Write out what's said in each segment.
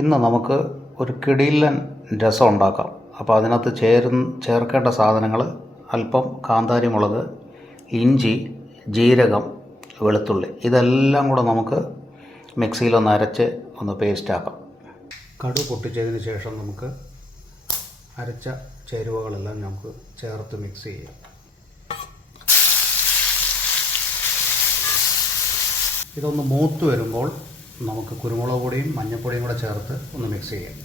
ഇന്ന് നമുക്ക് ഒരു കിടിലൻ രസം ഉണ്ടാക്കാം. അപ്പോൾ അതിനകത്ത് ചേർക്കേണ്ട സാധനങ്ങൾ അല്പം കാന്താരി മുളക്, ഇഞ്ചി, ജീരകം, വെളുത്തുള്ളി, ഇതെല്ലാം കൂടെ നമുക്ക് മിക്സിയിലൊന്ന് അരച്ച് ഒന്ന് പേസ്റ്റാക്കാം. കടു പൊട്ടിച്ചതിന് ശേഷം നമുക്ക് അരച്ച ചേരുവകളെല്ലാം നമുക്ക് ചേർത്ത് മിക്സ് ചെയ്യാം. ഇതൊന്ന് മൂത്ത് വരുമ്പോൾ നമുക്ക് കുരുമുളക് പൊടിയും മഞ്ഞൾപ്പൊടിയും കൂടെ ചേർത്ത് ഒന്ന് മിക്സ് ചെയ്യാം.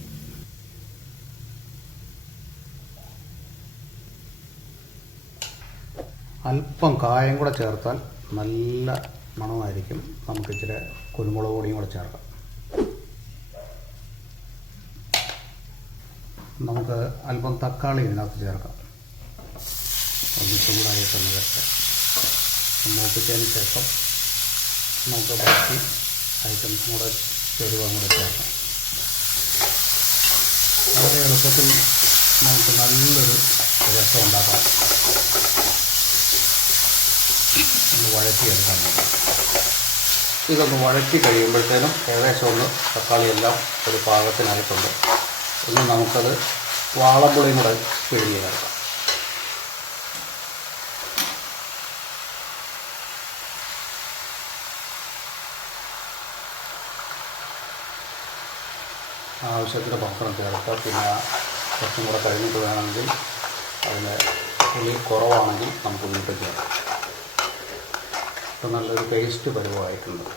അല്പം കായം കൂടെ ചേർത്താൽ നല്ല മണമായിരിക്കും. നമുക്ക് ഇച്ചിരി കുരുമുളക് പൊടിയും കൂടെ ചേർക്കാം. നമുക്ക് അല്പം തക്കാളി ഇതിനകത്ത് ചേർക്കാം. ഒന്ന് ചൂടായിട്ടൊന്ന് വരട്ടെ. മൂപ്പിച്ചതിന് ശേഷം നമുക്ക് ബാക്കി ഐറ്റംസും കൂടെ ചേരുവ കൂടെ ചേർക്കാം. വളരെ എളുപ്പത്തിൽ നമുക്ക് നല്ലൊരു രസം ഉണ്ടാക്കാം. ഒന്ന് വഴറ്റിയെടുക്കാൻ വേണ്ടി ഇതൊന്ന് വഴറ്റി കഴിയുമ്പോഴത്തേനും ഏകദേശം ഒന്ന് തക്കാളിയെല്ലാം ഒരു പാകത്തിനായിട്ടുണ്ട്. ഇനി നമുക്കത് വാളംപുളിയും കൂടെ പിഴിഞ്ഞ് ചേർക്കാം. ആവശ്യത്തിന് പപ്പടം ചേർക്കുക. പിന്നെ കുറച്ചും കൂടെ കഴിഞ്ഞിട്ട് വേണമെങ്കിൽ അതിന് പുളി കുറവാണെങ്കിൽ നമുക്ക് വീട്ടിൽ ചേർക്കാം. ഇപ്പം നല്ലൊരു പേസ്റ്റ് പരുവമായിട്ടുണ്ട്.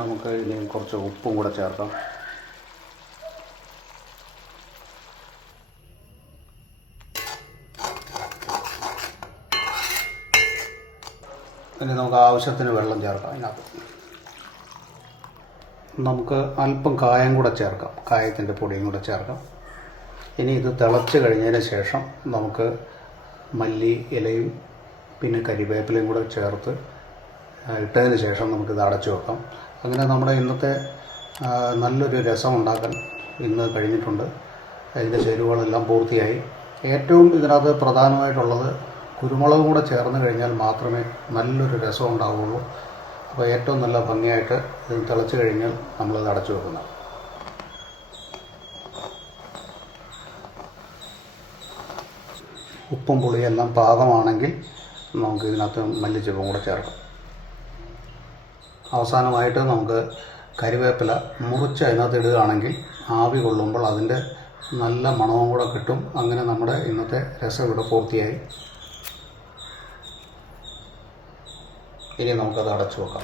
നമുക്ക് ഇനി കുറച്ച് ഉപ്പും കൂടെ ചേർക്കാം. ഇനി നമുക്ക് ആവശ്യത്തിന് വെള്ളം ചേർക്കാം. അതിനകത്ത് നമുക്ക് അല്പം കായം കൂടെ ചേർക്കാം. കായത്തിൻ്റെ പൊടിയും കൂടെ ചേർക്കാം. ഇനി ഇത് തിളച്ച് കഴിഞ്ഞതിന് ശേഷം നമുക്ക് മല്ലി ഇലയും പിന്നെ കരിവേപ്പിലയും കൂടെ ചേർത്ത് ഇട്ടതിന് ശേഷം നമുക്കിത് അടച്ചു വെക്കാം. അങ്ങനെ നമ്മുടെ ഇന്നത്തെ നല്ലൊരു രസം ഉണ്ടാക്കാൻ ഇന്ന് കഴിഞ്ഞിട്ടുണ്ട്. അതിൻ്റെ ചേരുവകളെല്ലാം പൂർത്തിയായി. ഏറ്റവും ഇതിനകത്ത് പ്രധാനമായിട്ടുള്ളത് കുരുമുളകും കൂടെ ചേർന്ന് കഴിഞ്ഞാൽ മാത്രമേ നല്ലൊരു രസം ഉണ്ടാവുകയുള്ളൂ. അപ്പോൾ ഏറ്റവും നല്ല ഭംഗിയായിട്ട് ഇത് തിളച്ച് കഴിഞ്ഞാൽ നമ്മളിത് അടച്ചു വെക്കുന്നത്. ഉപ്പും പുളിയും എല്ലാം പാകമാണെങ്കിൽ നമുക്ക് ഇതിനകത്ത് മല്ലിച്ചപ്പും കൂടെ ചേർക്കാം. അവസാനമായിട്ട് നമുക്ക് കരിവേപ്പില മുറിച്ച് അതിനകത്ത് ഇടുകയാണെങ്കിൽ ആവി കൊള്ളുമ്പോൾ അതിൻ്റെ നല്ല മണവും കൂടെ കിട്ടും. അങ്ങനെ നമ്മുടെ ഇന്നത്തെ രസം ഇവിടെ പൂർത്തിയായി. ഇനി നമുക്കത് അടച്ചു വെക്കാം.